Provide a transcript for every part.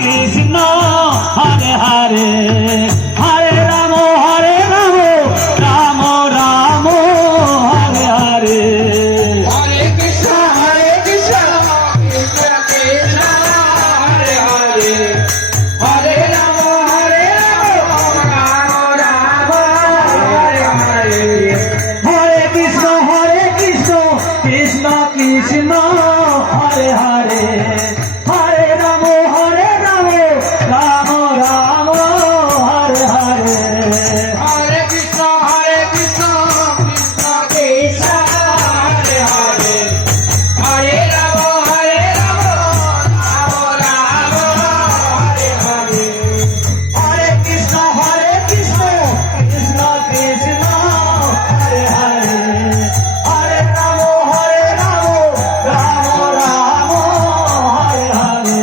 Krishna Hare Hare Hare Ram Ram Ram Hare Hare Hare Krishna Krishna Krishna Hare Hare Hare Ram Ram Ram Hare Hare Hare Krishna Krishna Krishna Hare Hare Hare Ram Ram Ram Hare Hare Hare Krishna Krishna Krishna Hare Hare Hare Ram Ram Ram Hare Hare Hare Krishna Krishna Krishna Hare Hare Hare Ram Ram Ram Hare Hare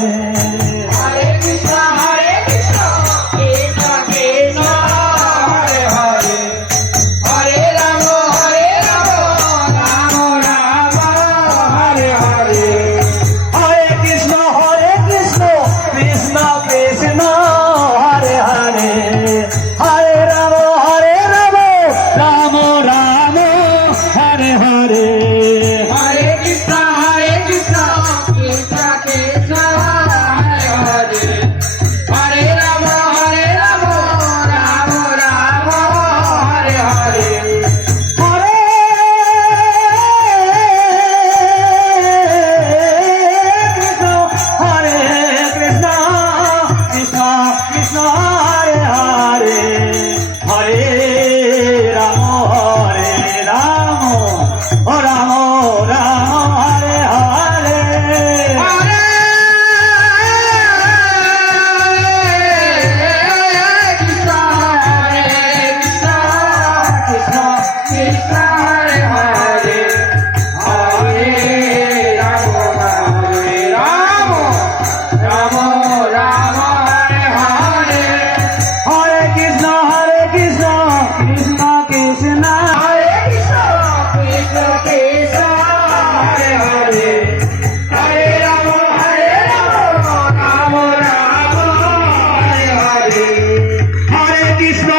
Hare Krishna Krishna Krishna Hare Hare Hare Ram Ram Ram Hare Hare Hare Krishna Krishna Krishna Hare Hare Hare Ram Ram Ram Hare Hare Hare Krishna Krishna Krishna Krishna Hare Hare Hare Ram Ram Ram Hare Hare Hare Krishna Krishna Krishna Krishna Hare Hare Hare Ram Ram ও Ram Ram Hare Hare Hare Krishna Krishna Krishna Hare Hare Hare Ram Ram Ram Hare Hare Hare Krishna Krishna Krishna হরে Krishna Krishna Krishna Hare Hare Hare Ram Ram Ram Hare Hare Hare Krishna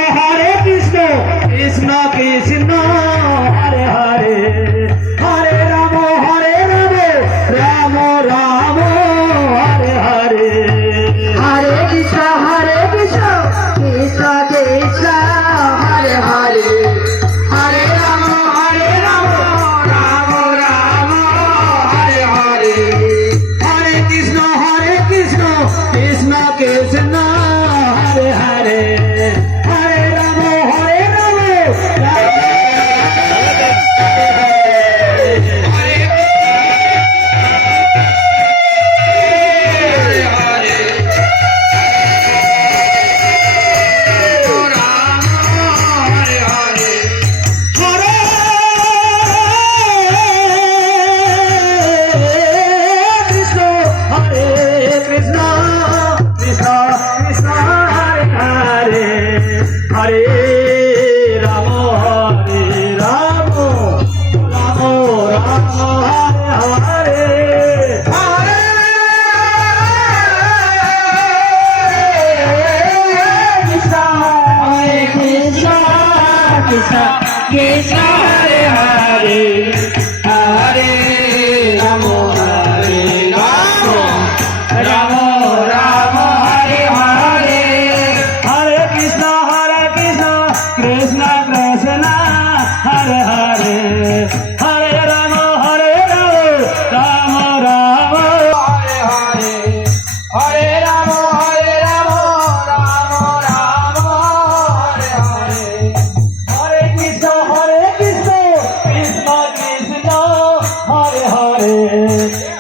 Krishna Krishna Hare Hare Hare Ram Ram Ram Hare Hare Hare Krishna Krishna Krishna Hare Hare Hare Ram Ram Ram Hare Hare Hare Krishna Krishna Krishna Hare Hare Hare Ram হরে Krishna Krishna Krishna Hare Hare Hare Ram Ram Ram Hare Hare Krishna Hare Hare Hare Ram Ram Ram Hare Hare Hare Krishna Krishna Krishna Hare Hare Hare Ram Ram Ram Hare Hare Hare Ram Ram Ram Hare Hare Hare Krishna Krishna Krishna Hare Hare